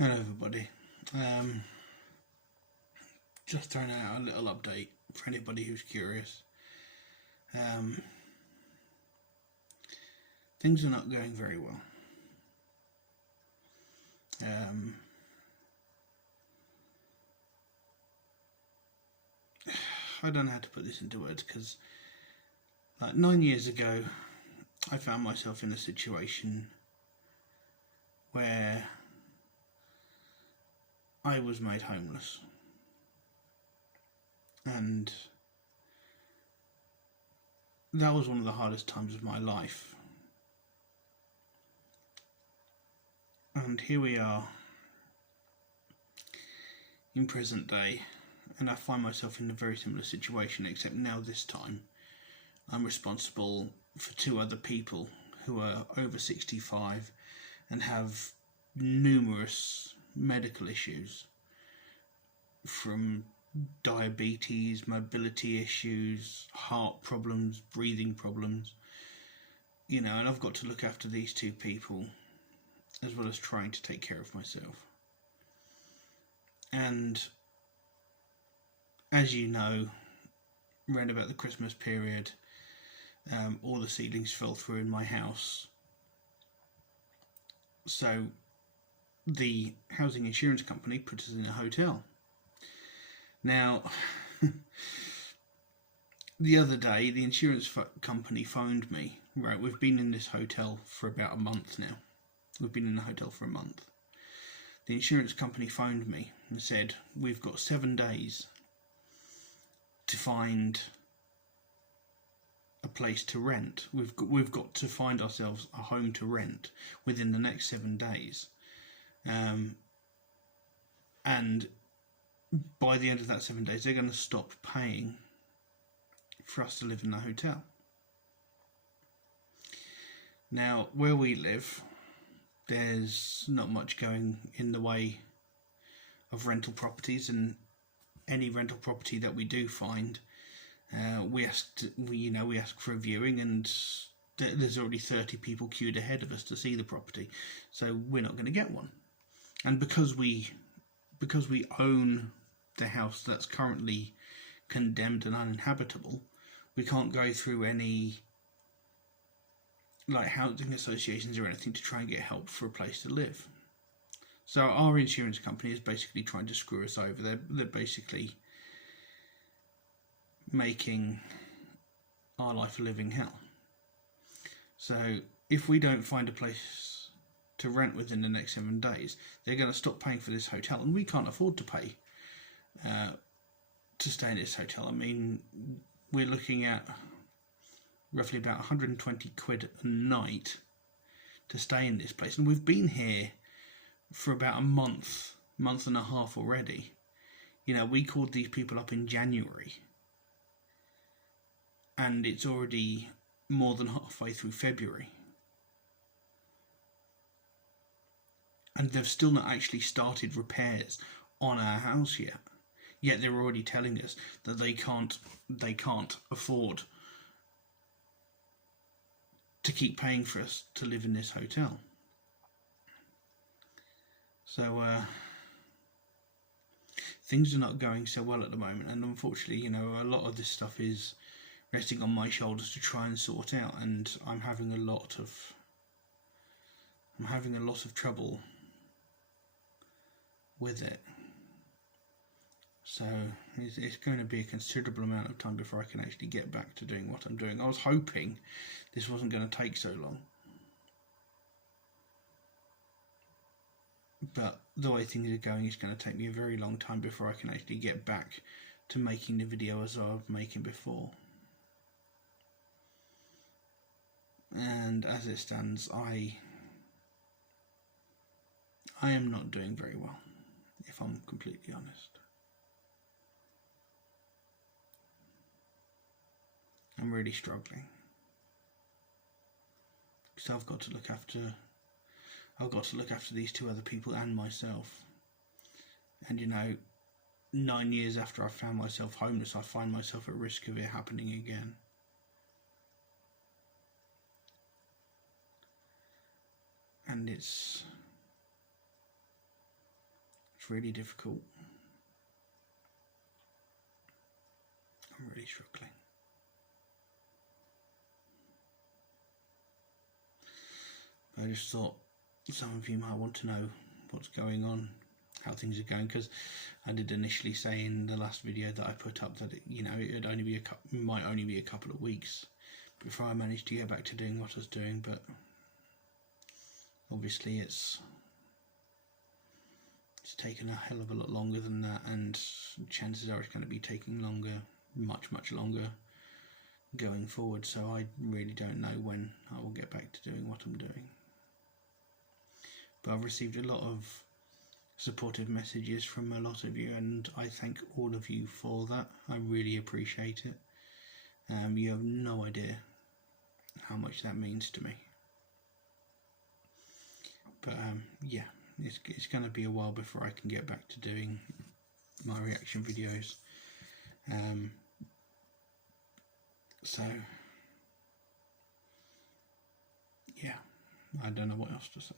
Hello everybody. Just throwing out a little update for anybody who's curious. Things are not going very well. I don't know how to put this into words because like 9 years ago I found myself in a situation where I was made homeless, and that was one of the hardest times of my life. And here we are in present day, and I find myself in a very similar situation, except now this time I'm responsible for 2 other people who are over 65 and have numerous medical issues, from diabetes, mobility issues, heart problems, breathing problems, and I've got to look after these 2 people as well as trying to take care of myself. And as you know, around about the Christmas period, all the ceilings fell through in my house. So the housing insurance company put us in a hotel. Now, the other day, the insurance company phoned me. Right, we've been in this hotel for about a month now. We've been in the hotel for a month. The insurance company phoned me and said, we've got 7 days to find a place to rent. We've got to find ourselves a home to rent within the next 7 days. And by the end of that 7 days, they're going to stop paying for us to live in the hotel. Now, where we live, there's not much going in the way of rental properties, and any rental property that we do find, we ask for a viewing, and there's already 30 people queued ahead of us to see the property, so we're not going to get one. And because we own the house that's currently condemned and uninhabitable, we can't go through any like housing associations or anything to try and get help for a place to live. So our insurance company is basically trying to screw us over. They're basically making our life a living hell. So if we don't find a place to rent within the next 7 days, they're going to stop paying for this hotel, and we can't afford to pay to stay in this hotel. I mean, we're looking at roughly about 120 quid a night to stay in this place, and we've been here for about a month and a half already. We called these people up in January, and it's already more than halfway through February, and they've still not actually started repairs on our house yet they're already telling us that they can't afford to keep paying for us to live in this hotel. So things are not going so well at the moment, and unfortunately, a lot of this stuff is resting on my shoulders to try and sort out, and I'm having a lot of trouble with it. So it's going to be a considerable amount of time before I can actually get back to doing what I'm doing. I was hoping this wasn't going to take so long, but the way things are going, it's going to take me a very long time before I can actually get back to making the video as I was making before. And as it stands, I am not doing very well, if I'm completely honest. I'm really struggling, because I've got to look after these 2 other people and myself. And 9 years after I found myself homeless, I find myself at risk of it happening again. And it's It's really difficult. I'm really struggling. But I just thought some of you might want to know what's going on, how things are going, because I did initially say in the last video that I put up that it might only be a couple of weeks before I managed to get back to doing what I was doing, but obviously it's taken a hell of a lot longer than that, and chances are it's going to be taking longer, much longer going forward, so I really don't know when I will get back to doing what I'm doing. But I've received a lot of supportive messages from a lot of you, and I thank all of you for that. I really appreciate it. You have no idea how much that means to me. But yeah, it's going to be a while before I can get back to doing my reaction videos. So yeah, I don't know what else to say.